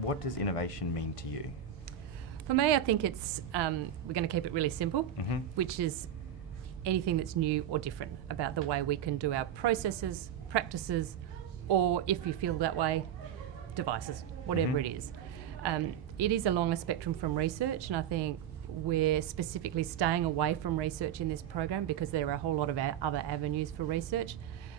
What does innovation mean to you? For me, I think it's, we're going to keep it really simple, which is anything that's new or different about the way we can do our processes, practices, or if you feel that way, devices, whatever it is. It is a longer spectrum from research, and I think we're specifically staying away from research in this program because there are a whole lot of other avenues for research.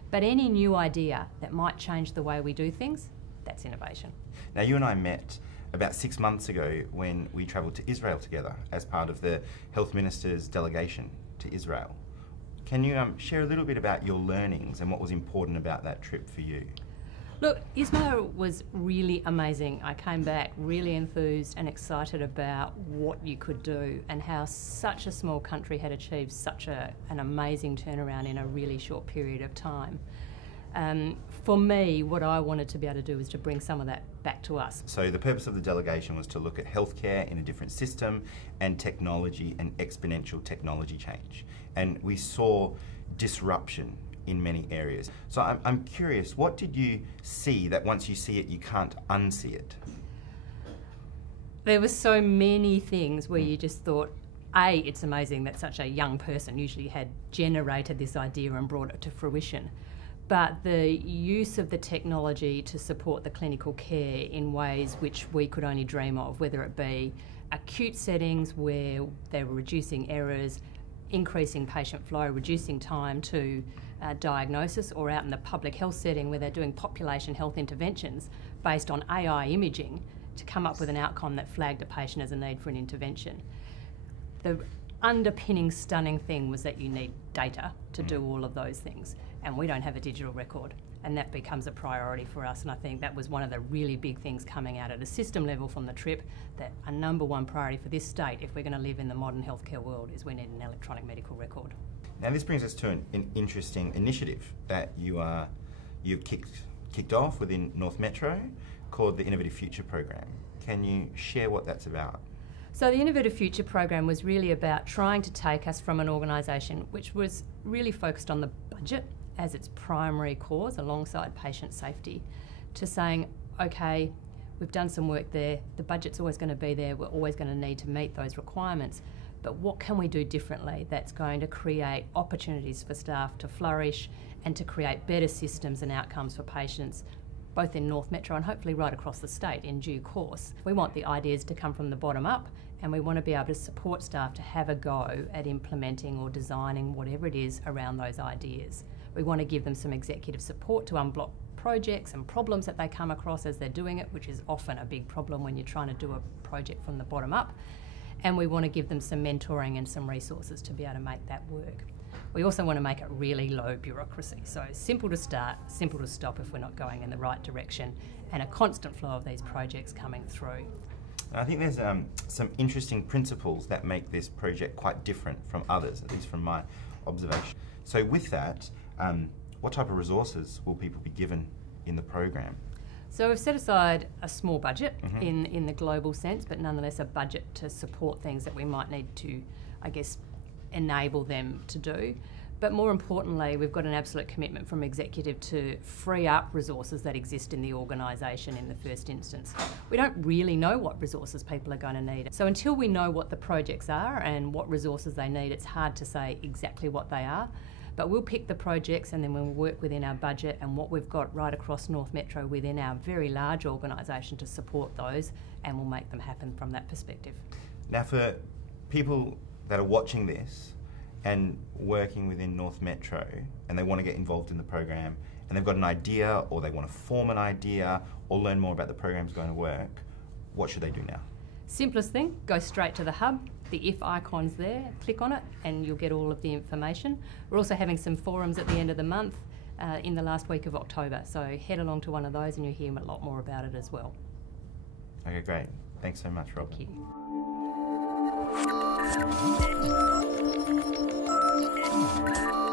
But any new idea that might change the way we do things, that's innovation. Now, you and I met about 6 months ago when we travelled to Israel together as part of the Health Minister's delegation to Israel. Can you share a little bit about your learnings and what was important about that trip for you? Look, Israel was really amazing. I came back really enthused and excited about what you could do and how such a small country had achieved such an amazing turnaround in a really short period of time. For me, what I wanted to be able to do was to bring some of that back to us. So the purpose of the delegation was to look at healthcare in a different system and technology and exponential technology change. And we saw disruption in many areas. So I'm curious, what did you see that once you see it, you can't unsee it? There were so many things where you just thought, A, it's amazing that such a young person usually had generated this idea and brought it to fruition. But the use of the technology to support the clinical care in ways which we could only dream of, whether it be acute settings where they were reducing errors, increasing patient flow, reducing time to diagnosis, or out in the public health setting where they're doing population health interventions based on AI imaging to come up with an outcome that flagged a patient as a need for an intervention. The underpinning stunning thing was that you need data to do all of those things, and we don't have a digital record, and that becomes a priority for us. And I think that was one of the really big things coming out at a system level from the trip, that a number one priority for this state, if we're going to live in the modern healthcare world, is we need an electronic medical record. Now this brings us to an interesting initiative that you've kicked off within North Metro called the Innovative Future Program. Can you share what that's about? So the Innovative Future Program was really about trying to take us from an organisation which was really focused on the budget as its primary cause alongside patient safety, to saying, okay, we've done some work there, the budget's always going to be there, we're always going to need to meet those requirements, but what can we do differently that's going to create opportunities for staff to flourish and to create better systems and outcomes for patients, both in North Metro and hopefully right across the state in due course. We want the ideas to come from the bottom up, and we want to be able to support staff to have a go at implementing or designing whatever it is around those ideas. We want to give them some executive support to unblock projects and problems that they come across as they're doing it, which is often a big problem when you're trying to do a project from the bottom up. And we want to give them some mentoring and some resources to be able to make that work. We also want to make it really low bureaucracy, so simple to start, simple to stop if we're not going in the right direction, and a constant flow of these projects coming through. I think there's some interesting principles that make this project quite different from others, at least from my observation. So with that, what type of resources will people be given in the program? So we've set aside a small budget in the global sense, but nonetheless a budget to support things that we might need to, I guess, enable them to do. But more importantly, we've got an absolute commitment from executive to free up resources that exist in the organisation in the first instance. We don't really know what resources people are going to need. So until we know what the projects are and what resources they need, it's hard to say exactly what they are. But we'll pick the projects and then we'll work within our budget and what we've got right across North Metro within our very large organisation to support those, and we'll make them happen from that perspective. Now, for people that are watching this and working within North Metro and they want to get involved in the program and they've got an idea or they want to form an idea or learn more about the program's going to work, what should they do now? Simplest thing, go straight to the hub. The if icon's there, click on it and you'll get all of the information. We're also having some forums at the end of the month in the last week of October, so head along to one of those and you'll hear a lot more about it as well. Okay, great. Thanks so much, Rob. Thank you.